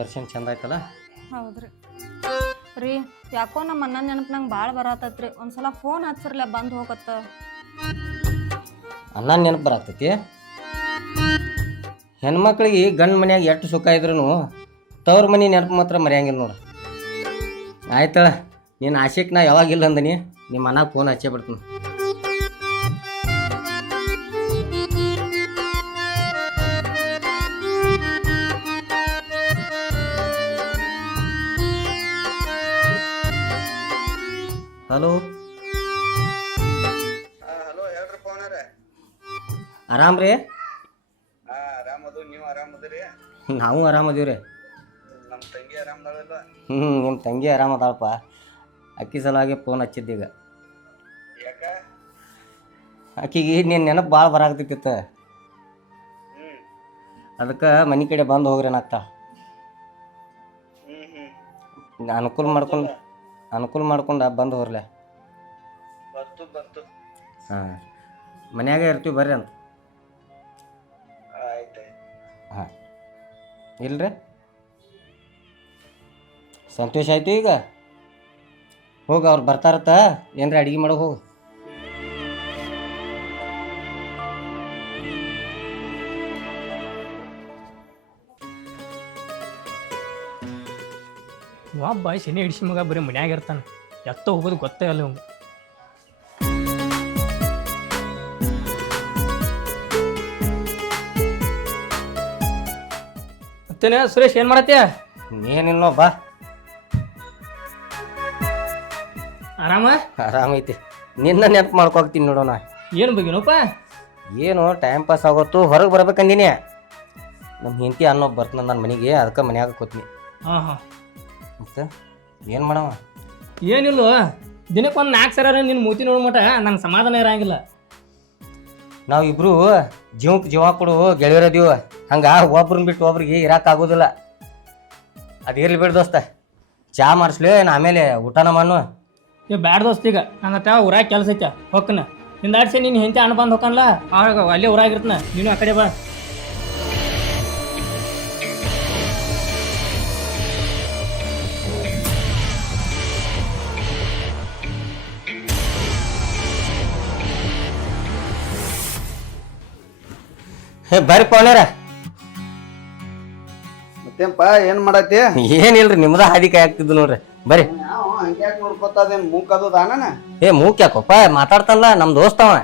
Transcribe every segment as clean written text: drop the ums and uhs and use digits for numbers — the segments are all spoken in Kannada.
ದರ್ಶನ್ ಚಂದ ಆಯ್ತಲ್ಲ. ಹೌದ್ರಿ ರೀ. ಯಾಕೋ ನಮ್ಮ ಅಣ್ಣ ನೆನಪು ನಂಗೆ ಭಾಳ ಬರತೈತ್ರಿ. ಒಂದ್ಸಲ ಫೋನ್ ಹಚ್ಚಿರ್ಲ ಬಂದು ಹೋಗತ್ತ. ಅನ್ನ ನೆನಪು ಬರತೈತಿ. ಹೆಣ್ಮಕ್ಳಿಗೆ ಗಂಡು ಮನ್ಯಾಗ ಎಷ್ಟು ಸುಖ ಇದ್ರು ತವ್ರ ಮನೆ ನೆನಪು ಮಾತ್ರ ಮರೆಯಂಗಿಲ್ಲ ನೋಡು. ಆಯ್ತಳ, ನೀನು ಆಶೆಕ್ ನಾ ಯಾವಾಗಿಲ್ಲ ಅಂದನಿ. ನಿಮ್ಮ ಅಣ್ಣ ಫೋನ್ ಹಚ್ಚೇ ಬಿಡ್ತೀನಿ. ಹಲೋ, ಹಲೋ ಹೇಳ್ರಿ ಪವನರ. ಆರಾಮ್ ರೀ? ಆರಾಮದು, ನೀವು ಆರಾಮದ್ರಿ? ನಾವು ಆರಾಮದೀವ್ರಿ. ನಮ್ಮ ತಂಗಿ ಆರಾಮದಾಳಲ್ಲ? ನಿಮ್ಮ ತಂಗಿ ಆರಾಮದಾಳಪ್ಪ. ಅಕ್ಕಿ ಸಲುವಾಗಿ ಫೋನ್ ಹಚ್ಚಿದ್ದೀಗ. ಯಾಕ? ಆಕಿಗೆ ನೀನು ನೆನಪು ಭಾಳ ಬರಾಕತ್ತಿತ್ತ. ಅದಕ್ಕೆ ಮನೆ ಕಡೆ ಬಂದು ಹೋಗ್ರಿ ಏನಾಗ್ತಾ. ಅನುಕೂಲ ಮಾಡ್ಕೊಂಡು ಬಂದು ಹೋಗ್ರಲೆ. ಬರ್ತು. ಹಾಂ, ಮನ್ಯಾಗ ಇರ್ತೀವಿ ಬರ್ರಿ ಅಂತ. ಆಯ್ತು. ಹಾಂ, ಇಲ್ರಿ ಸಂತೋಷ ಆಯ್ತು. ಈಗ ಹೋಗಿ ಅವ್ರು ಬರ್ತಾರತ್ತ, ಏನ್ರಿ ಅಡುಗೆ ಮಾಡೋ ಹೋಗು. ಒಬ್ಬ ಶನಿ ಹಿಡಿಸಿ ಮಗ ಬರೀ ಮನ್ಯಾಗ ಇರ್ತಾನೆ. ಎತ್ತ ಹೋಗೋದು ಗೊತ್ತೇ ಅಲ್ಲ ಅವ್ನು. ಮತ್ತೇನೆ ಸುರೇಶ್, ಏನು ಮಾಡತ್ತೀಯ? ಏನಿಲ್ಲ ಬಾ. ಆರಾಮೈತಿ. ನಿನ್ನ ನೆನಪು ಮಾಡ್ಕೋಗ್ತೀನಿ ನೋಡೋಣ. ಏನು ಬಗ್ಗೆನಪ್ಪ? ಏನು ಟೈಮ್ ಪಾಸ್ ಆಗೋತ್ತು. ಹೊರಗೆ ಬರ್ಬೇಕಂದಿನಿ. ನಮ್ಮ ಹೆಂಡತಿ ಅನ್ನೋಬ್ಬ ಬರ್ತನ ನನ್ನ ಮನೆಗೆ, ಅದಕ್ಕೆ ಮನ್ಯಾಗ ಕೂತ್ನಿ. ಹಾಂ. ಮತ್ತೆ ಏನು ಮಾಡವ? ಏನಿಲ್ಲ, ದಿನಕ್ಕೊಂದು 4 ಸರ ನಿನ್ನ ಮೂತಿ ನೋಡೋ ಮಟ ನಂಗೆ ಸಮಾಧಾನ ಇರಂಗಿಲ್ಲ. ನಾವಿಬ್ರು ಜೀವಕ್ಕೆ ಜೀವ ಕೊಡು ಗೆಳೆಯರದೀವ. ಹಂಗೆ ಒಬ್ರನ್ನ ಬಿಟ್ಟು ಒಬ್ರಿಗೆ ಇರೋಕ್ಕಾಗೋದಿಲ್ಲ. ಅದಿರ್ಲಿ ಬಿಡು ದೋಸ್ತ. ಚಾ ಮಾಡಿಸ್ಲಿ, ಆಮೇಲೆ ಊಟನ ಮಾಡು. ಬ್ಯಾಡ ದೋಸ್ತ, ಈಗ ನಂಗೆ ಊರಾಗ ಕೆಲಸ ಐತೆ, ಹೊಕ್ಕನ ಹಿಂದಾಡ್ಸಿ ನೀನು ಹೆಂಡತಿ ಅಣ್ಣ ಬಂದು ಹೊಕ್ಕನ್ಲ. ಆವಾಗ ಅಲ್ಲೇ ಊರಾಗಿರ್ತನ, ನೀನು ಆ ಕಡೆ ಬಾ. ಬರ್ರಿ ಪವನ್ಯಾರ. ಮತ್ತೇನಪ್ಪ, ಏನ್ ಮಾಡತ್ತಿ? ಏನಿಲ್ರಿ, ನಿಮ್ದ ಹಾದಿ ಕಾಯಿ ಆಗ್ತಿದ್ದು ನೋಡ್ರಿ. ಬರ್ರಿ. ಹಂಗ್ಯಾಕೆ ನೋಡ್ಕೊತದೇನು ಮೂಕದು ದಾನನ? ಮೂಕ್ ಯಾಕೋಪ್ಪ, ಮಾತಾಡ್ತಾನಲ್ಲ ನಮ್ಮ ದೋಸ್ತವ.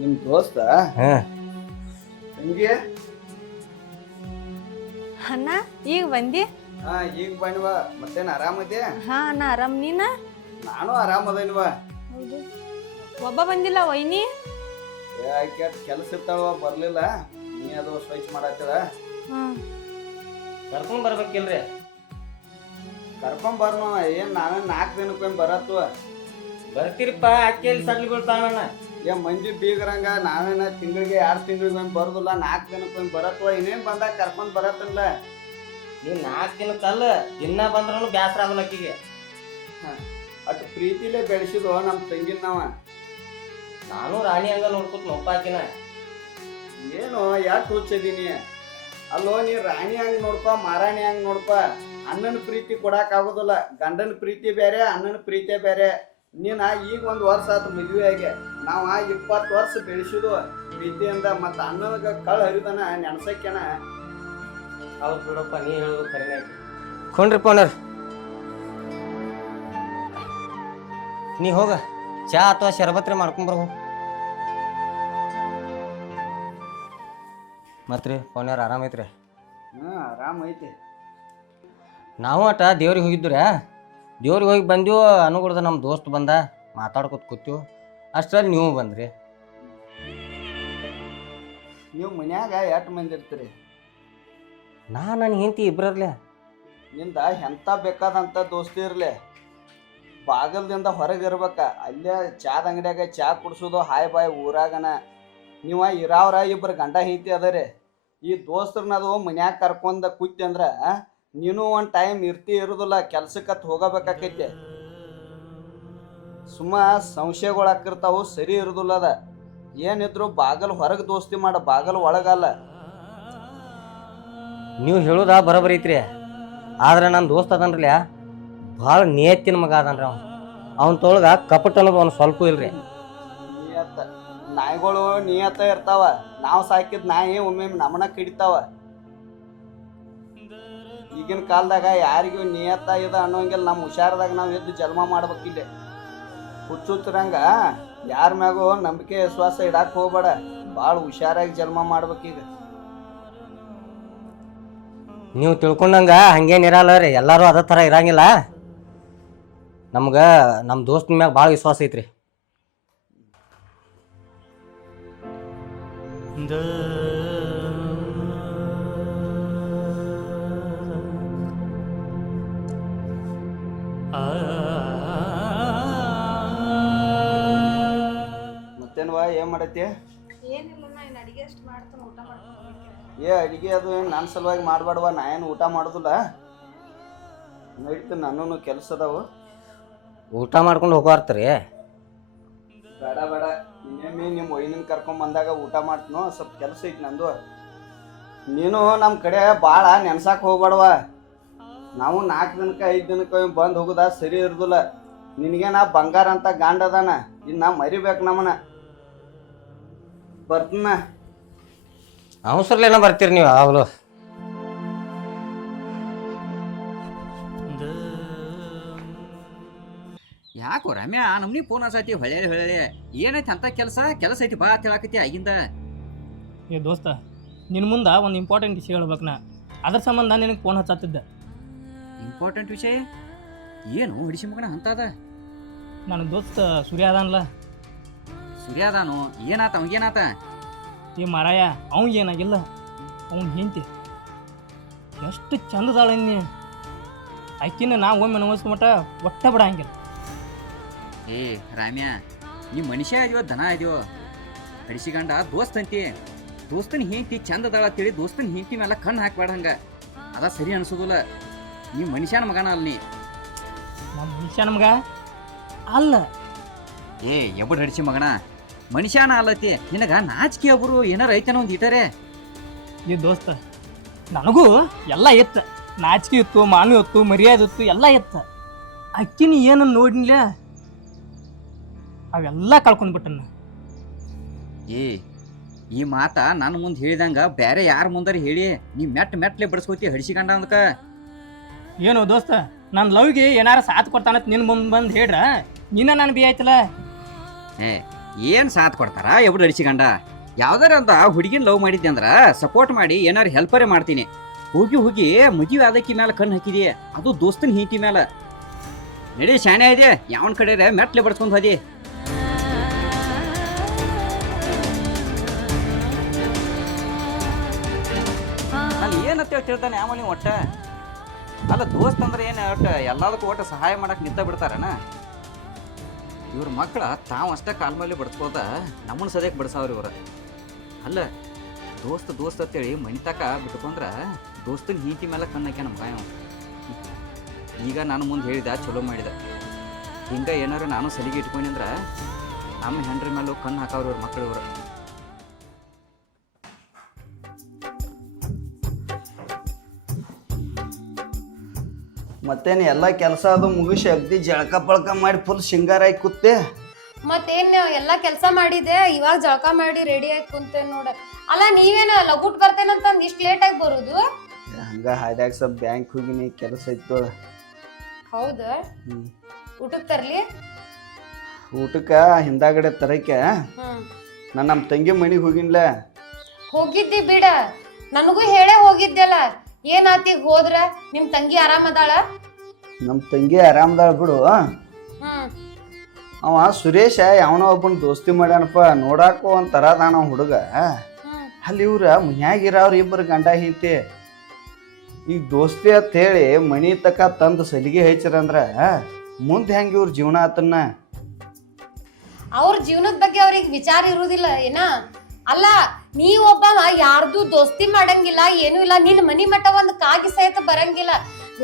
ನಿಮ್ ದೋಸ್ತ? ತಂಗಿ ಅಣ್ಣ ಈಗ ಬಂದಿ? ಈಗ ಬನ್ನಿವ. ಮತ್ತೇನು ಆರಾಮದೆ? ಹಾ ಅಣ್ಣ ಆರಾಮ್. ನೀನ? ನಾನು ಆರಾಮದೇನಿವ. ಒಬ್ಬ ಬಂದಿಲ್ಲ ವೈನಿ? ಆಕೆ ಕೆಲಸ ಇರ್ತಾವ, ಬರ್ಲಿಲ್ಲ. ನೀ ಅದು ಸ್ವಚ್ಛ ಮಾಡತ್ತಿರ. ಕರ್ಕೊಂಡ್ ಬರ್ಬೇಕಿಲ್ರಿ? ಕರ್ಕೊಂಬರ್ನು. ಏನ್ ನಾವೇ 4 ದಿನಕ್ಕೊಮ್ಮೆ ಬರತ್ವ. ಬರ್ತೀರಿಪ್ಪ. ಅಕ್ಕಿಯಲ್ಲಿ ಸಡ್ಲಿ ಬೀಳ್ತಾವಣ್ಣ. ಮಂದಿ ಬೀಗರಂಗ ನಾವೇನ ತಿಂಗಳಿಗೆ 2 ತಿಂಗಳಿಗೊಮ್ಮೆ ಬರೋದಿಲ್ಲ, 4 ದಿನಕ್ಕೊಮ್ಮೆ ಬರತ್ವ. ಇನ್ನೇನ್ ಬಂದಾಗ ಕರ್ಕೊಂಡ್ ಬರತ್ತಲ್ಲ. ನೀನ್ 4 ದಿನಕ್ಕಲ್ಲ, ದಿನ ಬಂದ್ರೂ ಬ್ಯಾಸರ ಆಗಲ್ಲ ಅಕ್ಕಿಗೆ. ಅಟ್ ಪ್ರೀತಿಲೇ ಬೆಳೆಸಿದ್ವು ನಮ್ಮ ತಂಗಿನ ನಾವ. ನಾನು ರಾಣಿ ಹಂಗ ನೋಡ್ಕೊತ ನೋಪಾಕಿನ. ಏನು ಯಾಕೆ ಹುಚ್ಚದೀನಿ? ಅಲ್ಲೋ, ನೀ ರಾಣಿ ಹಂಗ ನೋಡ್ಕೊ, ಮಾರಾಣಿ ಹಂಗ ನೋಡ್ಕೊ. ಅಣ್ಣನ ಪ್ರೀತಿ ಕೊಡಾಕ್ ಆಗೋದಿಲ್ಲ. ಗಂಡನ ಪ್ರೀತಿ ಬೇರೆ, ಅಣ್ಣನ ಪ್ರೀತಿ ಬೇರೆ. ನೀನ ಈಗ 1 ವರ್ಷ ಆತು ಮದುವೆ ಆಗಿ. ನಾವ 20 ವರ್ಷ ಬೆಳೆಸಿದ್ವು ಪ್ರೀತಿಯಿಂದ. ಮತ್ತ ಅಣ್ಣನಿಗೆ ಕಳ್ಳ ಹರಿದನ ನೆನ್ಸಕ್ಕೆನ. ಹೌದು ಬಿಡಪ್ಪ, ನೀ ಹೇಳೋದು ಕರೆನೇ. ಕೊಂಡ್ರಿ ಪೋನರ್, ನೀ ಹೋಗ ಚಾ ಅಥವಾ ಶರಬತ್ರಿ ಮಾಡ್ಕೊಂಬರ್ಬೋ. ಮತ್ರಿ ಪೋನ್ಯಾರ ಆರಾಮೈತ್ರಿ? ಆರಾಮ ಐತಿ. ನಾವು ಅಟ ದೇವ್ರಿಗೆ ಹೋಗಿದ್ದುರ. ದೇವ್ರಿಗೆ ಹೋಗಿ ಬಂದೀವು. ಅನುಗುಡ್ದ ನಮ್ಮ ದೋಸ್ತ್ ಬಂದ, ಮಾತಾಡ್ಕೊತ ಕೂತೀವಿ. ಅಷ್ಟರಲ್ಲಿ ನೀವು ಬಂದ್ರಿ. ನೀವು ಮನ್ಯಾಗ ಎಷ್ಟು ಮಂದಿ ಇರ್ತೀರಿ? ನನ್ನ ಹೆಂಡತಿ ಇಬ್ಬರರ್ಲೆ. ನಿಂದ ಎಂತ ಬೇಕಾದಂತ ದೋಸ್ತಿ ಇರ್ಲಿ, ಬಾಗಲ್ದಿಂದ ಹೊರಗೆ ಇರ್ಬೇಕ. ಅಲ್ಲೇ ಚಾದ ಅಂಗಡಿಯಾಗ ಚಾ ಕುಡ್ಸೋದು ಹಾಯ್ ಬಾಯ್ ಊರಾಗನ. ನೀವ ಇರಾವ್ರ 2 ಗಂಡ ಹೆಂಡತಿ ಅದರಿ. ಈ ದೋಸ್ತರನ್ನದು ಮನ್ಯಾಗ ಕರ್ಕೊಂಡ ಕೂತಿ ಅಂದ್ರ ನೀನು ಒಂದು ಟೈಮ್ ಇರೋದಿಲ್ಲ, ಕೆಲ್ಸಕ್ಕತ್ ಹೋಗಬೇಕಾಕೈತಿ. ಸುಮ್ಮ ಸಂಶಯಗಳು ಹಾಕಿರ್ತಾವು, ಸರಿ ಇರೋದಿಲ್ಲ. ಅದ ಏನಿದ್ರು ಬಾಗಲ್ ಹೊರಗೆ ದೋಸ್ತಿ ಮಾಡ, ಬಾಗಲ್ ಒಳಗಲ್ಲ. ನೀವು ಹೇಳೋದಾ ಬರೋಬರಿ ಐತ್ರಿ. ಆದ್ರೆ ನನ್ನ ದೋಸ್ತ ಅದನ್ರಲ್ಲ ಭಾಳ ನೇತಿನ ಮಗ ಅದನ್ರಿ ಅವನ ತೊಳಗ ಕಪಟ ಅನ್ನೋದು ಒಂದು ಸ್ವಲ್ಪ ಇಲ್ರಿ. ನಿಯತ್ತ ನಾಯಿಗಳು ನಿಯತ್ತ ಇರ್ತಾವ. ನಾವು ಸಾಕಿದ್ ನಾಯಿ ಒಮ್ಮೆ ನಮ್ಮನ್ನ ಕಡಿತಾವ. ಈಗಿನ ಕಾಲದಾಗ ಯಾರಿಗೂ ನಿಯತ್ತ ಇದೆ ಅನ್ನೋಂಗಿಲ್ಲ. ನಮ್ಮ ಹುಷಾರದಾಗ ನಾವು ಎದ್ದು ಜನ್ಮ ಮಾಡ್ಬೇಕಿಲ್ಲ. ಹುಚ್ಚುತ್ತರಂಗ ಯಾರ ಮ್ಯಾಗೋ ನಂಬಿಕೆ ವಿಶ್ವಾಸ ಇಡಾಕ್ ಹೋಗ್ಬೇಡ. ಭಾಳ ಹುಷಾರಾಗಿ ಜನ್ಮ ಮಾಡ್ಬೇಕೀಗ. ನೀವು ತಿಳ್ಕೊಂಡಂಗ ಹಂಗೇನು ಇರಲ್ಲ ರೀ, ಎಲ್ಲರೂ ಅದೇ ಥರ ಇರಂಗಿಲ್ಲ. ನಮ್ಗೆ ನಮ್ಮ ದೋಸ್ತನ ಮ್ಯಾಗ ಭಾಳ ವಿಶ್ವಾಸ ಐತ್ರಿ. ಮತ್ತೇನ್ವಾ ಏನ್ ಮಾಡೈತಿ? ಏ ಅಡಿಗೆ ಅದು ಏನು ನನ್ನ ಸಲುವಾಗಿ ಮಾಡಬೇಡವ. ನಾ ಏನು ಊಟ ಮಾಡೋದಿಲ್ಲ. ನಡೀತು, ನನ್ನೂ ಕೆಲಸ ಅದಾವು. ಊಟ ಮಾಡ್ಕೊಂಡು ಹೋಗ್ಬಾರ್ತ್ರಿ. ಬೇಡ ಬೇಡ, ಇನ್ನೇಮಿ ನಿಮ್ಮ ವೈನಿನ ಕರ್ಕೊಂಡ್ ಬಂದಾಗ ಊಟ ಮಾಡ್ತೀನೋ. ಸ್ವಲ್ಪ ಕೆಲಸ ಐತಿ ನಂದು. ನೀನು ನಮ್ಮ ಕಡೆ ಭಾಳ ನೆನ್ಸಾಕ್ ಹೋಗ್ಬೇಡವ. ನಾವು 4 ದಿನಕ್ಕೆ 5 ದಿನಕ್ಕೆ ಬಂದು ಹೋಗುದ ಸರಿ ಇರೋದಿಲ್ಲ. ನಿನಗೇನ ಬಂಗಾರ ಅಂತ ಗಾಂಡ್ ಅದಾನ, ಇನ್ನು ಮರಿಬೇಕು ನಮ್ಮನ್ನ. ಬರ್ತೀನ. ಅವಸರಲೇನ ಬರ್ತೀರಿ ನೀವು ಯಾವಾಗಲೂ. ಯಾಕೋ ರಮ್ಯಾ ನಮ್ನಿ ಫೋನ್ ಹಚ್ಚತಿ ಹೊಳೆ ಹೊಳೆ ಏನೈತಿ ಅಂತ ಕೆಲಸ ಐತಿ ಬಾ ಅಂತ ಹೇಳಕತ್ತಿ ಆಗಿಂದ. ಏ ದೋಸ್ತ, ನಿನ್ನ ಮುಂದೆ ಒಂದು ಇಂಪಾರ್ಟೆಂಟ್ ವಿಷಯ ಹೇಳ್ಬೇಕು. ನಾ ಅದ್ರ ಸಂಬಂಧ ನಿನಗೆ ಫೋನ್ ಹಚ್ಚತ್ತಿದ್ದೆ. ಇಂಪಾರ್ಟೆಂಟ್ ವಿಷಯ ಏನು? ಹಿಡಿಸಿ ಮಗನ ಅಂತದ. ನನ್ನ ದೋಸ್ತ ಸೂರ್ಯ ಅದಾನಲ್ಲ, ಸೂರ್ಯಾದಾನು ಏನಾತ? ಅವಂಗೇನಾತ? ಈ ಮಾರಾಯ ಅವಂಗೇನಾಗಿಲ್ಲ, ಅವ್ನ ಹೆಂಡತಿ ಎಷ್ಟು ಚಂದದಾಳನ್ನಿ. ಆಕಿನ ನಾ ಒಮ್ಮೆ ನಮಸ್ಮಟ ಒಟ್ಟ ಬಿಡಂಗಿಲ್ಲ. ಏ ರಾಮ್ಯಾ, ನೀ ಮನುಷ್ಯ ಇದೀವೋ ದನ ಇದೀವೋ? ಹಡಿಸಿಗಂಡ ದೋಸ್ತ್ ಅಂತಿ. ದೋಸ್ತನ ಹೆಂಡತಿ ಚಂದದಾಳ ಅಂತೇಳಿ ದೋಸ್ತನ ಹೆಂಡತಿ ಮೇಲೆ ಕಣ್ಣು ಹಾಕ್ಬೇಡ. ಹಂಗ ಅದ ಸರಿ ಅನ್ಸೋದಿಲ್ಲ. ನೀ ಮನುಷ್ಯನ ಮಗನ ಅಲ್ಲ. ನೀ ನಮ್ಮ ಮನುಷ್ಯನ ಮಗ ಅಲ್ಲ. ಏ ಎಬ್ಬಡ್ ಹಡಿಸಿ ಮಗನ, ಮನುಷ್ಯನ ಅಲ್ಲತಿ. ನಿನಗ ನಾಚಿಕೆ ಒಬ್ಬರು ಏನಾರ ಐತನ ಒಂದು ಇಟ್ಟರೆ. ಈ ದೋಸ್ತ ನನಗೂ ಎಲ್ಲ ಇತ್ತು. ನಾಚಿಕೆ ಇತ್ತು, ಮಾನು ಇತ್ತು, ಮರ್ಯಾದೆ ಇತ್ತು, ಎಲ್ಲ ಇತ್ತು. ಅಕ್ಕಿನ ಏನು ನೋಡಿನ್ಲ ಅವೆಲ್ಲ ಕಳ್ಕೊಂಡ್ಬಿಟ್ಟನ. ಏ ಈ ಮಾತ ನನ್ನ ಮುಂದೆ ಹೇಳಿದಂಗ ಬೇರೆ ಯಾರ ಮುಂದಾರ ಹೇಳಿ ನೀ ಮೆಟ್ಲೆ ಬಡಿಸ್ಕೋತಿ ಹಡಿಸಿಕೊಂಡ ಅಂದಕ. ಏನು ದೋಸ್ತ, ನನ್ನ ಲವ್ಗೆ ಏನಾರ ಸಾಥ್ ಕೊಡ್ತಾನತ್ ನಿನ್ನ ಮುಂದೆ ಬಂದು ಹೇಳ್ರ ನೀನ ನಾನು ಬಿ ಆಯ್ತಲ್ಲ. ಏ ಏನು ಸಾಥ್ ಕೊಡ್ತಾರ? ಎಬ್ರು ಹಡಿಸಿಕೊಂಡ ಯಾವ್ದಾರ ಅಂತ ಹುಡುಗಿನ ಲವ್ ಮಾಡಿದ್ದೆ ಅಂದ್ರ ಸಪೋರ್ಟ್ ಮಾಡಿ ಏನಾರು ಹೆಲ್ಪರೇ ಮಾಡ್ತೀನಿ. ಹೋಗಿ ಮದುವೆ ಆದಕ್ಕಿ ಮೇಲೆ ಕಣ್ಣು ಹಾಕಿದಿ, ಅದು ದೋಸ್ತನ ಹೆಂಡತಿ ಮೇಲೆ. ನಡಿ ಶಾಣೆ ಇದೆ, ಯಾವನ ಕಡೆ ಮೆಟ್ಲೆ ಬಡ್ಸ್ಕೊಂಡ್ ಹೋದಿ. ನಾನು ಏನಂತ ತಿಳ್ತಾನೆ ಯಾವ ನೀವು ಒಟ್ಟ ಅಲ್ಲ. ದೋಸ್ತ್ ಅಂದ್ರೆ ಏನು ಒಟ್ಟು ಎಲ್ಲದಕ್ಕೂ ಒಟ್ಟು ಸಹಾಯ ಮಾಡಕ್ಕೆ ನಿಂತ ಬಿಡ್ತಾರನ? ಇವ್ರ ಮಕ್ಕಳ ತಾವು ಅಷ್ಟೇ ಕಾಲ್ ಮೇಲೆ ಬಡ್ಸ್ಕೋದ ನಮ್ಮನ್ನ ಸದ್ಯಕ್ಕೆ ಬಡ್ಸಾವ್ರಿ ಇವ್ರ. ಅಲ್ಲ ದೋಸ್ತ್ ಅಂತೇಳಿ ಮನಿ ತಕ ಬಿಟ್ಕೊಂಡ್ರ ದೋಸ್ತನ ಹೆಂಡತಿ ಮೇಲೆ ಕಣ್ಣಾಕ್ಯ ನಮ್ಮ ಕಾಯವ. ಈಗ ನಾನು ಮುಂದೆ ಹೇಳಿದ ಚಲೋ ಮಾಡಿದ. ಹಿಂಗ ಏನಾರು ನಾನು ಸಲಿಗೆ ಇಟ್ಕೊಂಡಿ ಅಂದ್ರ ನಮ್ಮ ಹೆಂಡ್ರ ಮೇಲೂ ಕಣ್ಣು ಹಾಕವ್ರಿ ಇವ್ರ ಮಕ್ಕಳು ಇವ್ರು. ಮತ್ತೇನು ಎಲ್ಲ ಕೆಲಸ ಅದು ಮುಗಿಸಿ ಅಗ್ದಿ ಜಳಕ ಪಳಕ ಮಾಡಿ ಫುಲ್ ಶೃಂಗಾರ ಆಗಿ ಕೂತೆ. ಮತ್ತೇನ್ ಎಲ್ಲ ಕೆಲಸ ಮಾಡಿದೆ, ಇವಾಗ ಜಳಕ ಮಾಡಿ ರೆಡಿ ಆಗಿ ಕುಂತೇನ್ ನೋಡ. ಅಲ್ಲ ನೀವೇನ ಲಗುಟ್ ಬರ್ತೇನಂತಂದ್ ಇಷ್ಟ್ ಲೇಟ್ ಆಗಿ ಬರುದು? ಹಂಗ ಹಾದ್ಯಾಗ ಸ್ವಲ್ಪ ಬ್ಯಾಂಕ್ ಹೋಗಿನಿ, ಕೆಲಸ ಇತ್ತು. ಹೌದ? ಊಟಕ್ ತರ್ಲಿ? ಊಟಕ್ಕ ಹಿಂದಾಗಡೆ ತರಕ್ಕೆ ನಾನು ನಮ್ಮ ತಂಗಿ ಮನೆಗೆ ಹೋಗಿನ್ಲ. ಹೋಗಿದ್ದಿ ಬಿಡ, ನನಗೂ ಹೇಳೇ ಹೋಗಿದ್ದೆಲ್ಲ. ಏನಾತೀಗ ಹೋದ್ರ? ನಿಮ್ ತಂಗಿ ಆರಾಮದಾಳ? ನಮ್ಮ ತಂಗಿ ಆರಾಮದಾಳ ಬಿಡು. ಅವ ಸುರೇಶ ಯಾವನೋ ಒಬ್ಬನ ದೋಸ್ತಿ ಮಾಡ್ಯಾನಪ್ಪ. ನೋಡಾಕೋ ಒಂಥರ ಅದಾನ ಹುಡುಗ. ಅಲ್ಲಿ ಇವ್ರ ಮನ್ಯಾಗಿರೋರು ಇಬ್ಬರು ಗಂಡ ಹೆಂಡತಿ. ಈಗ ದೋಸ್ತಿ ಅಂತ ಹೇಳಿ ಮನಿ ತಕ ತಂದು ಸಲಿಗೆ ಹಚ್ಚಿರಂದ್ರ ಮುಂದೆ ಹೆಂಗೆ ಇವ್ರ ಜೀವನ ಆತನ್ನ? ಅವ್ರ ಜೀವನದ ಬಗ್ಗೆ ಅವ್ರಿಗೆ ವಿಚಾರ ಇರುವುದಿಲ್ಲ ಏನ? ಅಲ್ಲ ನೀವೊಬ್ಬ ಯಾರ್ದು ದೋಸ್ತಿ ಮಾಡಂಗಿಲ್ಲ, ಏನೂ ಇಲ್ಲ. ನಿನ್ ಮನಿ ಮಟ್ಟ ಒಂದ್ ಕಾಗಿ ಸಹಿತ ಬರಂಗಿಲ್ಲ.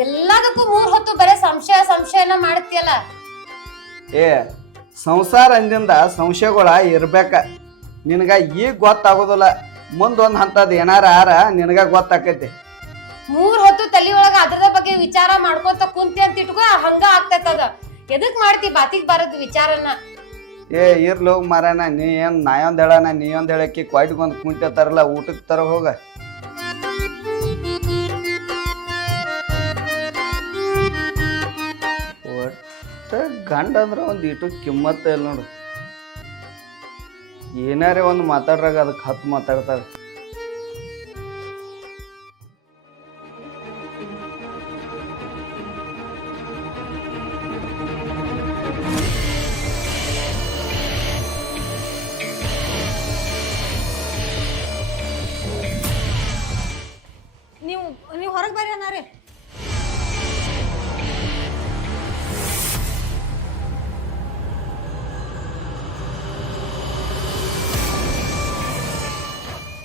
ಎಲ್ಲದಕ್ಕೂ 3 ಹೊತ್ತು ಬರೇ ಸಂಶಯನ ಮಾಡ್ತಿಯಲ್ಲ. ಏ ಸಂಸಾರ ಅಂದಿಂದ ಸಂಶಯಗಳ ಇರ್ಬೇಕ. ನಿನಗ ಈಗ ಗೊತ್ತಾಗೋದಿಲ್ಲ, ಮುಂದೊಂದು ಹಂತದ ಏನಾರ ನಿನಗ ಗೊತ್ತಾಕೈತಿ. ಮೂರ್ ಹೊತ್ತು ತಲಿ ಒಳಗ ಅದ್ರದ ಬಗ್ಗೆ ವಿಚಾರ ಮಾಡ್ಕೊಂತ ಕುಂತಿ ಅಂತ ಇಟ್ಕೋ ಹಂಗ ಆಗ್ತೈತದ. ಎದಕ್ ಮಾಡ್ತಿ ಬಾತಿಗ್ ಬರದ್ ವಿಚಾರನ? ಏ ಇರ್ಲಿ ಹೋಗ್ ಮಾರಾಯಣ, ನೀ ಏನ್ ನಾಯೊಂದ್ ಹೇಳಣ ನೀ ಒಂದ್ ಹೇಳಕ್ಕಿ ಕ್ವಾಯ್ಟ್ಗೊಂದ್ ಕುಂಟೆ ತರಲ್ಲ ಊಟಕ್ಕೆ ತರ ಹೋಗ. ಒಟ್ಟ ಗಂಡ ಅಂದ್ರ ಒಂದ್ ಇಟ್ಟು ಕಿಮ್ಮತ್ತ ಇಲ್ಲ ನೋಡು. ಏನಾರೇ ಒಂದು ಮಾತಾಡ್ರಾಗ ಅದಕ್ಕೆ 10 ಮಾತಾಡ್ತಾರೆ. ನೀವು ಹೊರಗೆ ಬರ್ರಿ ಅನ್ನಾರಿ.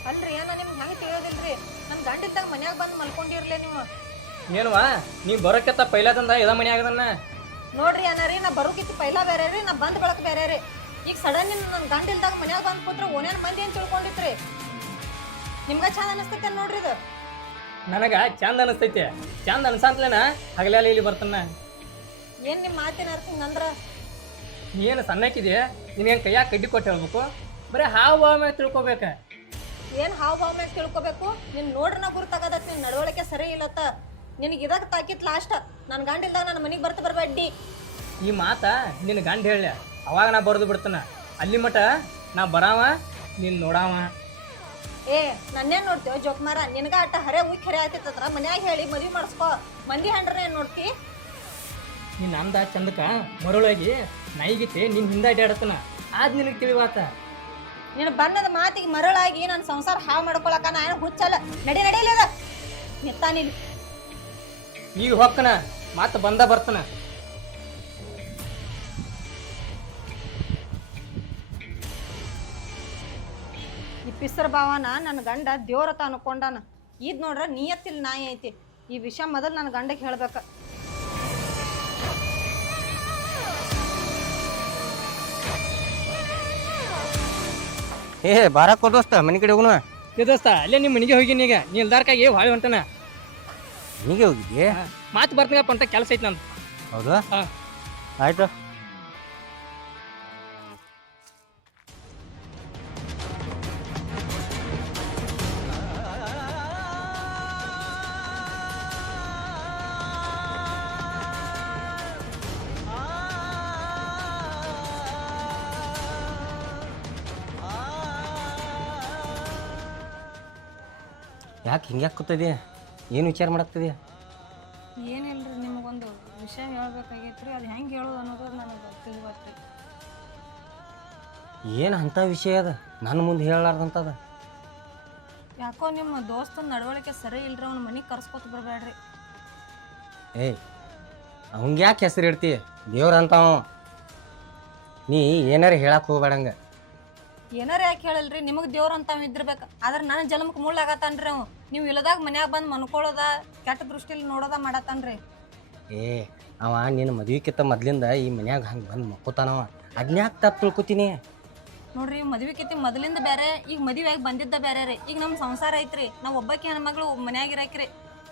ಅಲ್ರಿ ಏನ ನಿಮ್ಗೆ ಹೆಂಗೆ ತಿಳಿಯೋದಿಲ್ರಿ? ನನ್ನ ಗಂಡಿದ್ದಾಗ ಮನ್ಯಾಗ ಬಂದು ಮಲ್ಕೊಂಡಿರ್ಲೇ ನೀವು. ಏನುವಾ ನೀ ಬರೋಕ್ಕೆತ್ತ ಪೈಲಾದಂದ ಇದ ಮನೆ ಆಗದನ್ನ ನೋಡ್ರಿ ಅನ್ನಾರಿ, ನಾ ಬರೋಕಿತ್ತು ಪೈಲಾ ಬೇರೆ ರೀ, ನಾ ಬಂದ್ ಬಳಕ ಬೇರೆ ರೀ. ಈಗ ಸಡನ್ ನನ್ನ ಗಂಡ ಇಲ್ದಾಗ ಮನ್ಯಾಗ ಬಂದ್ ಕೂತ್ರ ಓನೇನ್ ಮಂದಿ ಅಂತ ತಿಳ್ಕೊಂಡಿತ್ರಿ. ನಿಮ್ಗೆ ಚಂದ ಅನಿಸ್ತೈತೆ ನೋಡ್ರಿ ಇದು. ನನಗೆ ಚಂದ ಅನಿಸ್ತೈತೆ. ಚಂದ ಅನ್ಸಂತ್ಲೇನ ಹಗಲೆಲ್ಲ ಇಲ್ಲಿ ಬರ್ತಾನ. ಏನ್ ನಿಮ್ಮ ಮಾತಿನ ಅರ್ಥ ಹಿಂಗಂದ್ರ? ಏನು ಸಣ್ಣಕ್ಕಿದೆ, ನಿನಗೇನು ಕೈಯಾಗ ಕಡ್ಡಿ ಕೊಟ್ಟು ಹೇಳ್ಬೇಕು? ಬರೀ ಹಾವು ಮ್ಯಾಗ ತಿಳ್ಕೊಬೇಕ. ಏನ್ ಹಾವ್ ಭಾವ ಮ್ಯಾಗ ತಿಳ್ಕೊಬೇಕು? ನಿನ್ ನೋಡ್ರಿ ನಾ ಗುರ್ತಾಗದತ್ ನಿನ್ ನಡವಳಿಕೆ ಸರಿ ಇಲ್ಲತ್ತ. ನಿನಗೆ ಇದಕ್ಕೆ ತಾಕಿತ್ ಲಾಸ್ಟ್, ನನ್ನ ಗಂಡ ಇಲ್ದಾಗ ನನ್ನ ಮನೆಗೆ ಬರಬೇಡ್ಡಿ. ಈ ಮಾತ ನಿನ್ನ ಗಂಡ ಹೇಳ, ಅವಾಗ ನಾ ಬರೆದು ಬಿಡ್ತಾನ. ಅಲ್ಲಿ ಮಟ ನಾ ಬರಾವ, ನೀನು ನೋಡಾವ. ಏ ನನ್ನೇನ್ ನೋಡ್ತೇವ ಜೋಕ್ಮಾರ? ನಿನಗ ಅಟ್ಟ ಹರೆ ಉಕ್ಕಿ ಹರೆ ಆಯ್ತೈತಂದ್ರ ಮನ್ಯಾಗ ಹೇಳಿ ಮದ್ವಿ ಮಾಡಿಸ್ಕೋ. ಮಂದಿ ಹಂಡ್ರೆ ಏನ್ ನೋಡ್ತಿ? ನಿನ್ನ ಅಂದ ಚಂದಕ ಮರಳಾಗಿ ನಾಯಿಗಿತ್ತೆ ನಿನ್ನ ಹಿಂದೆ ಅಡ್ಡಾಡತನ. ಆದ್ ನಿನಗೆ ತಿಳಿವಾತ. ನೀನು ಬಣ್ಣದ ಮಾತಿಗೆ ಮರಳಾಗಿ ನನ್ನ ಸಂಸಾರ ಹಾಳು ಮಾಡ್ಕೊಳಕ ನಾ ಏನು ಹುಚ್ಚಲ್ಲ. ನಡಿಲದ ನಿತ್ತಾನಿಲ್ಲಿ. ಈಗ ಹೊಕ್ಕನ ಮಾತು ಬಂದ ಬರ್ತಾನ. ಈ ಪಿಸರ್ ಭಾವನ ನನ್ನ ಗಂಡ ದೇವ್ರತ ಅನ್ಕೊಂಡಾನ. ಇದ್ ನೋಡ್ರ ನಿಯತ್ತಿಲ್ ನಾಯಿ ಐತಿ. ಈ ವಿಷಯ ಮೊದಲು ನನ್ನ ಗಂಡಗೆ ಹೇಳ್ಬೇಕ. ಏ ಬಾರಕ್ಕೋ ದೋಸ್ತ, ಮನೆ ಕಡೆ ಹೋಗುಣ. ಏ ದೋಸ್ತ, ಅಲ್ಲೇ ನಿಮ್ಮ ಮನೆಗೆ ಹೋಗಿನಿ. ಈಗ ನೀ ಇಲ್ದಾರ್ಕಾಗಿ ಹೊಳಿ ಹೊಂಟನ. ಮನೆಗೆ ಹೋಗಿದ್ದೆ? ಮಾತು ಬರ್ತೀನಪ್ಪ ಅಂತ ಕೆಲಸ ಐತಿ ನಂದು. ಹೌದಾ? ಹಾ. ಆಯ್ತು. ಯಾಕೆ ಹಿಂಗ್ಯಾಕೆ ಕೂತದೆ? ಏನು ವಿಚಾರ ಮಾಡಾಕ್ತದೆ? ಏನಿಲ್ರಿ, ನಿಮಗೊಂದು ವಿಷಯ ಹೇಳ್ಬೇಕಾಗೈತ್ರಿ. ಅದು ಹೆಂಗೆ ಹೇಳೋದು ಅನ್ನೋದು ನನಗೆ ತಿಳಿವತ್ರಿ. ಏನು ಅಂಥ ವಿಷಯ ಅದ ನನ್ನ ಮುಂದೆ ಹೇಳಲಾರ್ದಂಥದ? ಯಾಕೋ ನಿಮ್ಮ ದೋಸ್ತನ ನಡವಳಿಕೆ ಸರಿ ಇಲ್ರಿ. ಅವ್ನ ಮನೆಗೆ ಕರ್ಸ್ಕೊತ ಬರಬೇಡ್ರಿ. ಏಯ್, ಅವಂಗೆ ಯಾಕೆ ಹೆಸರು ಇಡ್ತಿ? ದೇವ್ರ ಅಂತಾವ. ನೀ ಏನಾರ ಹೇಳಕ್ಕೆ ಹೋಗ್ಬೇಡಂಗ. ಏನಾರ ಯಾಕೆ ಹೇಳಲ್ರಿ? ನಿಮಗೆ ದೇವ್ರ ಅಂತ ಇದ್ದಿರ್ಬೇಕು. ಆದ್ರೆ ನನ್ನ ಜನ್ಮಕ್ಕೆ ಮುಳ್ಳಾಗತ್ತಾನ್ರಿ ಅವ. ನೀವು ಇಲ್ಲದಾಗ ಮನ್ಯಾಗ ಬಂದು ಮನ್ಕೊಳ್ಳೋದ, ಕೆಟ್ಟ ದೃಷ್ಟಿಲಿ ನೋಡೋದ ಮಾಡತ್ತಾನ್ರಿ. ಏ ಅವ ನಿನ್ನ ಮದ್ವಿಕಿಂತ ಮೊದ್ಲಿಂದ ಈ ಮನ್ಯಾಗ ಹಂಗೆ ಬಂದು ಮಕ್ಕೋತಾನವ. ಅದನ್ಯಾಕೆ ತಪ್ಪು ತಿಳ್ಕೊತೀನಿ? ನೋಡ್ರಿ, ಮದ್ವಿಕಿತಿ ಮೊದಲಿಂದ ಬೇರೆ, ಈಗ ಮದುವೆಯಾಗಿ ಬಂದಿದ್ದ ಬೇರೆ ರೀ. ಈಗ ನಮ್ಮ ಸಂಸಾರ ಐತ್ರಿ. ನಾವು ಒಬ್ಬಾಕಿ ಹೆಣ್ಮಗಳು ಮನ್ಯಾಗ ಇರಾಕ್ರಿ.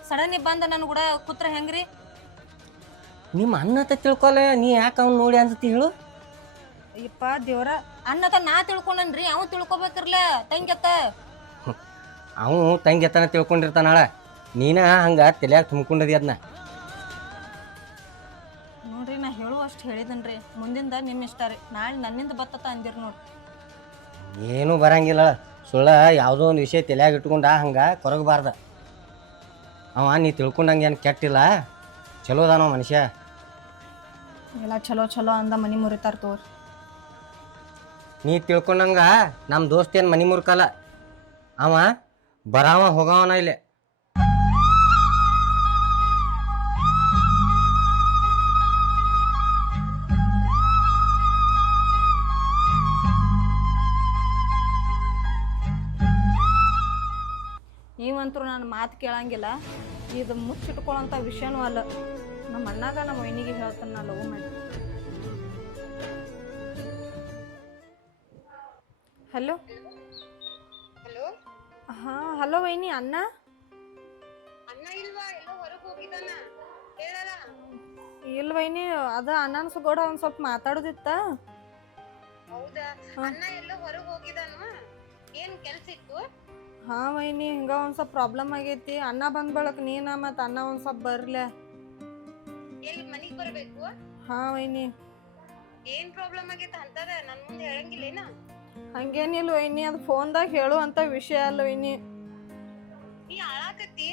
ಸಡನ್ ಬಂದ ನನ್ ಕೂಡ ಕೂತ್ರ ಹೆಂಗ್ರಿ? ನಿಮ್ಮ ಅನ್ನ ತಿಳ್ಕೊಲ್ಲ, ನೀ ಯಾಕೆ ಅವ್ನು ನೋಡಿ ಅನ್ಸತಿ ಹೇಳು? ಅಯ್ಯಪ್ಪ ದೇವ್ರ, ಅನ್ನತ ನಾ ತಿಳ್ಕೊಂಡನ್ರಿ, ಅವ ತಿಳ್ಕೊಬೇಕಿರ್ಲ ತಂಗ್ಯತ್ತ. ಅವನು ತಂಗಿತನ ತಿಳ್ಕೊಂಡಿರ್ತಾನಾಳ. ನೀನ ಹಂಗೆ ತಲೆಯಾಗ ತುಂಬ್ಕೊಂಡದಿ ಅದನ್ನ. ನೋಡ್ರಿ, ನಾ ಹೇಳುವಷ್ಟು ಹೇಳಿದನ್ರಿ. ಮುಂದಿಂದ ನಿಮ್ಮ ಇಷ್ಟ ರೀ. ನಾಳೆ ನನ್ನಿಂದ ಬತ್ತತ ಅಂದಿರ್ ನೋಡ್ರಿ. ಏನೂ ಬರಂಗಿಲ್ಲ. ಸುಳ್ಳ ಯಾವುದೋ ಒಂದು ವಿಷಯ ತಲೆಯಾಗ ಇಟ್ಕೊಂಡ ಹಂಗೆ ಕೊರಗಬಾರ್ದ. ಅವ ನೀ ತಿಳ್ಕೊಂಡಂಗೆ ಏನು ಕೆಟ್ಟಿಲ್ಲ, ಚಲೋದಾನವ ಮನುಷ್ಯ. ಎಲ್ಲ ಚಲೋ ಚಲೋ ಅಂದ ಮನಿ ಮುರಿತಾರ ತೋರ್. ನೀ ತಿಳ್ಕೊಂಡಂಗ ನಮ್ಮ ದೋಸ್ತ ಏನು ಮನಿ ಮುರ್ಕಲ್ಲ. ಅವ ಬರಾವ ಹೋಗವನ ಇಲ್ಲಿ. ಇವಂತರೂ ನನ್ನ ಮಾತು ಕೇಳಂಗಿಲ್ಲ. ಇದು ಮುಚ್ಚಿಟ್ಕೊಳ್ಳೋಂಥ ವಿಷಯನೂ ಅಲ್ಲ. ನಮ್ಮ ಅಣ್ಣಗ ನಮ್ಮ ವೈನಿಗೆ ಹೇಳ್ತಾನೆ ನಾ ಲವ್ ಮಾಡಿ. Hello hello. ಹಾಂ ಹಲೋ ವೈನಿ. ಅಣ್ಣ ಅಣ್ಣ ಇಲ್ಲ ಇಲ್ಲ ವೈನಿ ಅದ ಅಣ್ಣನ ಸುಗೋಡ ಒಂದ್ ಸ್ವಲ್ಪ ಮಾತಾಡೋದಿತ್ತ. ಹೌದಾ? ಅಣ್ಣ ಎಲ್ಲ ಹೊರಗೆ ಹೋಗಿದಾನು? ಏನ್ ಕೆಲ್ಸ ಇತ್ತು? ಹಾ ವೈನಿ ಹಿಂಗ ಒಂದ್ ಸ್ವಲ್ಪ ಪ್ರಾಬ್ಲಮ್ ಆಗೈತಿ. ಅಣ್ಣ ಬಂದ್ ಬಳಕ್ ನೀನ ಮತ್ ಅಣ್ಣ ಒಂದ್ ಸ್ವಲ್ಪ ಬರ್ಲೆ. ಎಲ್ಲಿ ಮನಿಗ್ ಬರ್ಬೇಕು? ಹಾ ವೈನಿ. ಏನ್ ಪ್ರಾಬ್ಲಮ್ ಆಗೈತೆ ಅಂತದ ನನ್ ಮುಂದೆ ಹೇಳಂಗಿಲ್ಲೇನ? ಹಂಗೇನಿಲ್ಲ ವೈನಿ, ಅದು ಫೋನ್ದಾಗ ಹೇಳುವಂತ ವಿಷಯ ಅಲ್ಲ ವೈನಿ. ನೀ ಅಳಾಕತ್ತಿ,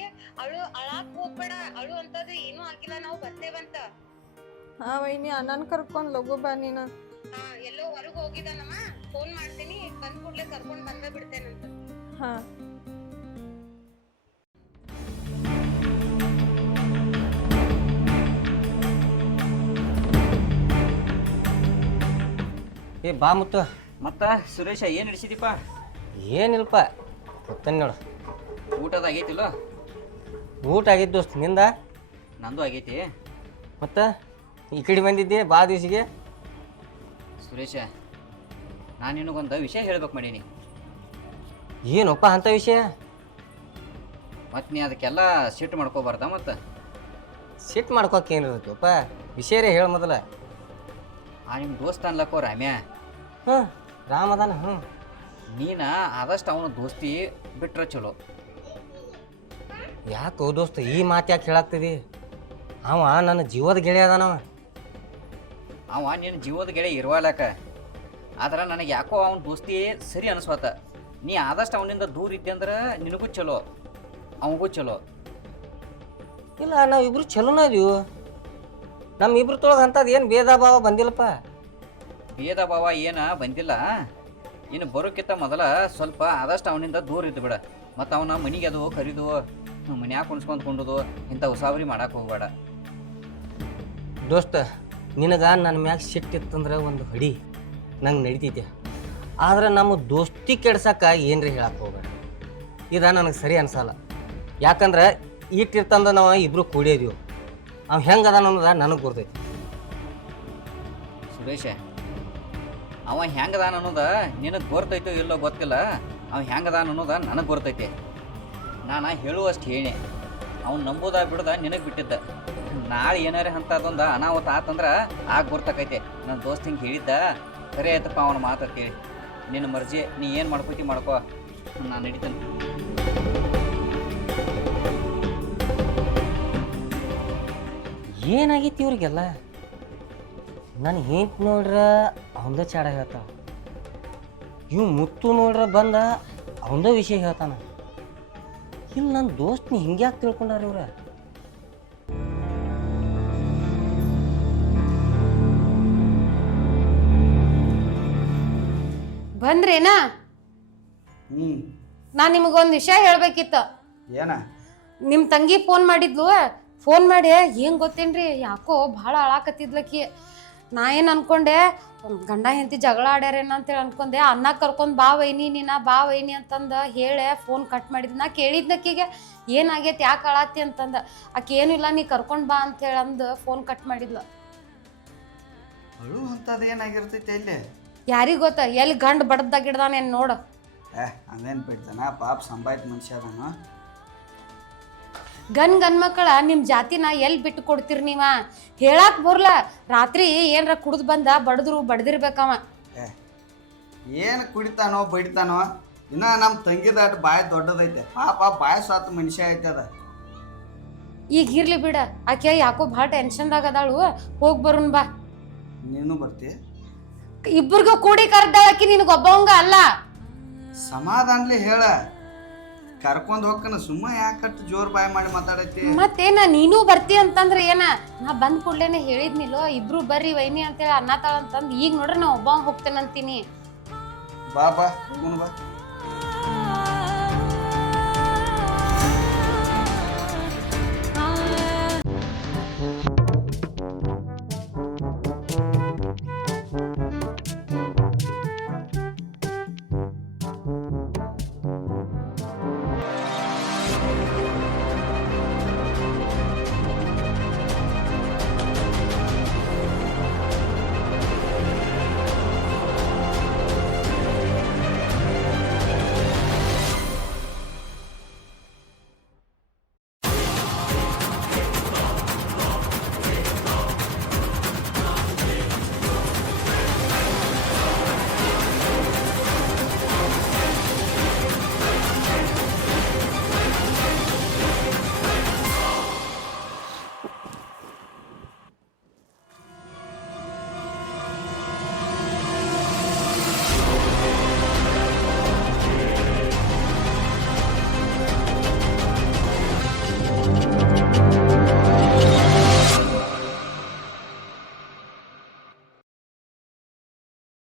ಅಳಾಕ್ ಹೋಗ್ಬೇಡ. ಅಳು ಅಂತದ ಏನೂ ಆಗಿಲ್ಲ, ನಾವು ಬರ್ತೇವಂತ. ಹಾ ವೈನಿ, ಅಣ್ಣನ್ ಕರ್ಕೊಂಡ್ ಲಗು ಬಾ ನೀನ. ಹಾ, ಎಲ್ಲೋ ಹೊರಗೆ ಹೋಗಿದಾನಮ್ಮ, ಫೋನ್ ಮಾಡ್ತೀನಿ, ಬಂದ್ ಕೂಡ್ಲೆ ಕರ್ಕೊಂಡ್ ಬಂದ ಬಿಡ್ತೇನಂತ. ಹಾ ಏ ಬಾ ಮುತ್ತು. ಮತ್ತ ಸುರೇಶ ಏನು ಹಿಡಿಸಿದಿಪ್ಪ? ಏನಿಲ್ಪ ಗೊತ್ತೇನು ನೋಡು. ಊಟದ ಆಗೈತಿಲ್ಲ? ಊಟ ಆಗಿದ್ದು ದೋಸ್ತ್, ನಿಂದ? ನಂದು ಆಗೈತಿ. ಮತ್ತು ಈ ಕಡೆ ಬಂದಿದ್ದೆ ಬಾ ದಿವಸಿಗೆ. ಸುರೇಶ, ನಾನು ನಿನಗೊಂದು ವಿಷಯ ಹೇಳ್ಬೇಕು ಮಾಡೀನಿ. ಏನಪ್ಪ ಅಂಥ ವಿಷಯ? ಮತ್ತು ನೀ ಅದಕ್ಕೆಲ್ಲ ಸಿಟ್ಟು ಮಾಡ್ಕೋಬಾರ್ದ. ಮತ್ತು ಸಿಟ್ಟು ಮಾಡ್ಕೋಕೆ ಏನಿರುತ್ತಪ್ಪ, ವಿಷಯರೇ ಹೇಳು ಮೊದಲ. ನಿಮ್ಮ ದೋಸ್ತ ಅನ್ಲಕ್ಕೋ ರಾಮ್ಯ. ಹ್ಞೂ ರಾಮದಾನ. ಹ್ಞೂ ನೀನು ಆದಷ್ಟು ಅವನ ದೋಸ್ತಿ ಬಿಟ್ರೆ ಚಲೋ. ಯಾಕೋ ದೋಸ್ತ ಈ ಮಾತು ಯಾಕೆ ಹೇಳಾಗ್ತದೆ? ಅವ ನನ್ನ ಜೀವದ ಗೆಳೆಯ ಅದಾನವ. ಅವ ನಿನ್ನ ಜೀವದ ಗೆಳೆಯ ಇರುವಲ್ಯಾಕ, ಆದ್ರೆ ನನಗೆ ಯಾಕೋ ಅವನ ದೋಸ್ತಿ ಸರಿ ಅನಿಸ್ವಾತ. ನೀ ಆದಷ್ಟು ಅವನಿಂದ ದೂರ ಇದ್ದೆ ಅಂದ್ರೆ ನಿನಗೂ ಚಲೋ, ಅವನಿಗೂ ಚಲೋ. ಇಲ್ಲ, ನಾವಿಬ್ರು ಚಲೋನ ಇದೀವಿ. ನಮ್ಮ ಇಬ್ರು ತೊಳಗೆ ಅಂಥದ್ದು ಏನು ಭೇದ ಭಾವ ಬಂದಿಲ್ಲಪ್ಪ. ಭೇದ ಭಾವ ಏನು ಬಂದಿಲ್ಲ. ಇನ್ನು ಬರೋಕ್ಕಿಂತ ಮೊದಲ ಸ್ವಲ್ಪ ಆದಷ್ಟು ಅವನಿಂದ ದೂರ ಇದ್ದು ಬಿಡ. ಮತ್ತು ಅವನ ಮನೆಗೆ ಅದು ಕರಿದು ಮನ್ಯಾಗ ಕುಣಿಸ್ಕೊಂಡ್ಕೊಂಡುದು ಇಂಥ ಉಸಾವರಿ ಮಾಡಕ್ಕೆ ಹೋಗ್ಬೇಡ. ದೋಸ್ತ, ನಿನಗೆ ನನ್ನ ಮ್ಯಾಗ ಸಿಟ್ಟಿತ್ತಂದ್ರೆ ಒಂದು ಹೊಡಿ, ನಂಗೆ ನಡಿತೈತೆ. ಆದ್ರೆ ನಮ್ಮ ದೋಸ್ತಿ ಕೆಡ್ಸಕ್ಕೆ ಏನ್ರಿ ಹೇಳಕ್ಕೆ ಹೋಗ್ಬೇಡ. ಇದು ನನಗೆ ಸರಿ ಅನ್ಸಲ್ಲ. ಯಾಕಂದ್ರೆ ಇಟ್ಟಿರ್ತಂದ ನಾವು ಇಬ್ಬರು ಕೂಡಿದೀವಿ. ಅವ ಹೆಂಗೆ ಅದಾನ ಅನ್ನೋದು ನನಗೆ ಗೊತ್ತೈತಿ. ಸುರೇಶ, ಅವ ಹೆಂಗದಾನ ಅನ್ನೋದ ನಿನಗೆ ಗೊತ್ತೈತೋ ಇಲ್ಲೋ ಗೊತ್ತಿಲ್ಲ. ಅವ ಹೆಂಗದಾನ ಅನ್ನೋದ ನನಗೆ ಗೊತ್ತೈತಿ. ನಾನು ಹೇಳುವಷ್ಟು ಹೇಳಿ ಅವ್ನು ನಂಬೋದ ಬಿಡೋದ ನಿನಗೆ ಬಿಟ್ಟಿದ್ದ. ನಾಳೆ ಏನಾರ ಅಂಥದ್ದೊಂದು ಅನಾಹುತ ಆತಂದ್ರೆ ಆಗ ಗೊತ್ತಾಕೈತೆ ನನ್ನ ದೋಸ್ತ ಹಿಂಗೆ ಹೇಳಿದ್ದ ಸರಿ ಆಯ್ತಪ್ಪ ಅವನ ಮಾತಂತೇಳಿ. ನಿನ್ನ ಮರ್ಜಿ, ನೀ ಏನು ಮಾಡ್ಕೋತಿ ಮಾಡ್ಕೋ, ನಾನು ನಡೀತೇನೆ. ಏನಾಗೈತಿ ಇವ್ರಿಗೆಲ್ಲ? ನಾನು ಹೆಂಗೆ ನೋಡ್ರ ಅವಂದ ಚಾಡ ಹೇಳ್ತಾವ, ಇವ್ ಮುತ್ತು ನೋಡ್ರ ಬಂದ ಅವಂದ ವಿಷಯ ಹೇಳ್ತಾನ. ಇಲ್ಲಿ ನನ್ನ ದೋಸ್ತ್ನ ಹಿಂಗೆ ಯಾಕೆ ತಿಳ್ಕೊಂಡಾರ ಇವ್ರ? ಬಂದ್ರೇನಾ? ನಾ ನಿಮಗೊಂದು ವಿಷಯ ಹೇಳ್ಬೇಕಿತ್ತು. ಏನ? ನಿಮ್ಮ ತಂಗಿ ಫೋನ್ ಮಾಡಿದ್ಲು. ಫೋನ್ ಮಾಡಿ ಏನು ಗೊತ್ತೇನ್ರಿ, ಯಾಕೋ ಭಾಳ ಅಳಾಕತ್ತಿದ್ಲಕ್ಕಿ. ನಾ ಏನು ಅನ್ಕೊಂಡೆ, ಗಂಡ ಹೆಂಡತಿ ಜಗಳ ಆಡ್ಯಾರೇನ ಅಂತೇಳಿ ಅನ್ಕೊಂಡೆ. ಅನ್ನ ಕರ್ಕೊಂಡು ಬಾ ವೈನಿ, ಬಾ ವೈನಿ ಅಂತಂದು ಹೇಳೆ ಫೋನ್ ಕಟ್ ಮಾಡಿದ್. ನಾ ಕೇಳಿದ್ನಕ್ಕಿಗೆ ಏನಾಗೈತಿ, ಯಾಕೆ ಅಳಾತಿ ಅಂತಂದ. ಆಕೆ ಏನೂ ಇಲ್ಲ, ನೀ ಕರ್ಕೊಂಡು ಬಾ ಅಂತೇಳಿ ಅಂದು ಫೋನ್ ಕಟ್ ಮಾಡಿದ್ಲು. ಅಳು ಅಂತದ ಏನಾಗಿರ್ತೈತೆ ಇಲ್ಲಿ? ಯಾರಿಗೆ ಗೊತ್ತ, ಎಲ್ಲಿ ಗಂಡು ಬಡ್ದಾಗಿಡ್ದಾನೇನು ನೋಡು. ಹಂಗೇನು ಬಿಡ್ತಾನ, ಪಾಪ ಸಂಬಾಯ್ತು ಮನುಷ್ಯ ಅದನ್ನು. ಗನ್ ಮಕ್ಕಳ ನಿಮ್ಮ ಜಾತಿನ ಎಲ್ಲಿ ಬಿಟ್ಟು ಕೊಡ್ತೀರಿ ನೀವ? ಹೇಳಾಕ್ ಬರ್ಲ, ರಾತ್ರಿ ಏನ್ರ ಕುಡ್ದು ಬಂದ ಬಡ್ದಿರ್ಬೇಕವ. ಏನು ಕುಡಿತಾನೋ ಬಡಿತಾನೋ, ಇನ್ನ ನಮ್ಮ ತಂಗಿದಾಟ ಬಾಯಿ ದೊಡ್ಡದೈತೆ. ಪಾಪ ಬಾಯಿ ಸಾತು ಮನುಷ್ಯ ಐತದ. ಈಗ ಇರ್ಲಿ ಬಿಡ, ಆಕೆ ಯಾಕೋ ಭಾಳ ಟೆನ್ಷನ್ದಾಗ ಅದಾಳು. ಹೋಗಿ ಬರೋಣ ಬಾ. ನೀನು ಬರ್ತಿ? ಇಬ್ಬರಿಗೂ ಕೂಡಿ ಕರ್ದಾಳಕಿ, ನಿನಗೊಬ್ಬವಂಗ ಅಲ್ಲ. ಸಮಾಧಾನ್ಲಿ ಹೇಳ, ಕರ್ಕೊಂಡ್ ಹೋಗ್ಕನ. ಸುಮ್ಮ ಯಾಕಟ್ಟು ಜೋರ್ ಬಾಯಿ ಮಾಡಿ ಮಾತಾಡೈತಿ? ಮತ್ತೇನ ನೀನು ಬರ್ತಿ ಅಂತಂದ್ರ ಏನ? ನಾ ಬಂದ್ ಕೂಡ್ಲೇನೆ ಹೇಳಿದ್ನಿಲ್ಲೋ, ಇಬ್ರು ಬರ್ರಿ ವೈನಿ ಅಂತೇಳಿ ಅನ್ನತಾಳ ಅಂತಂದ್. ಈಗ ನೋಡ್ರಿ ನಾ ಒಬ್ಬ ಹೋಗ್ತೇನಂತೀನಿ. ಬಾ ಹೋಗುಣ ಬಾ.